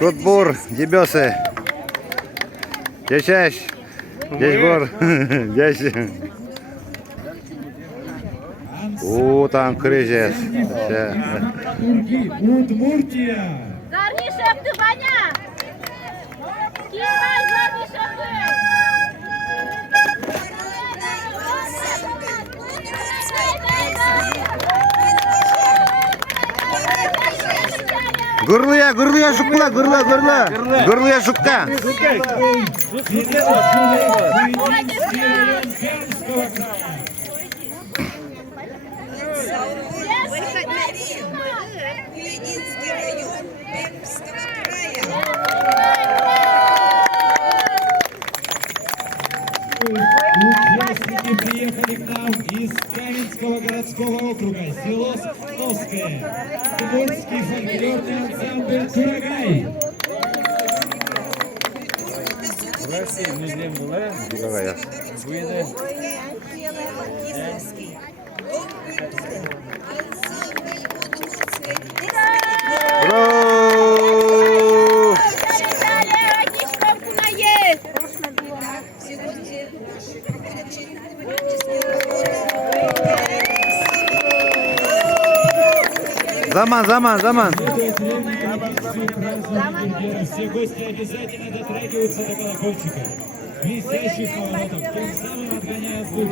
Шутбур, дебесы. Чащ. Дешбур. Дящ. О, там кризис. Удмуртия. Zarni szepty, Bania! Kiwaj, zarni szepty! Гурлыя шукла, гурлыя шукка. Буйнинский район Пермского края. Буйнинский район Пермского края. Участники приехали к нам из Каменского городского округа, село Сосновское. Удмуртский фольклорный ансамбль «Турагай». Давай я. Браво! Сегодня проходят творческие работы. Заман. Все гости обязательно дотрагиваются до колокольчика. Блестящих поворотов, тем самым отгоняя звук.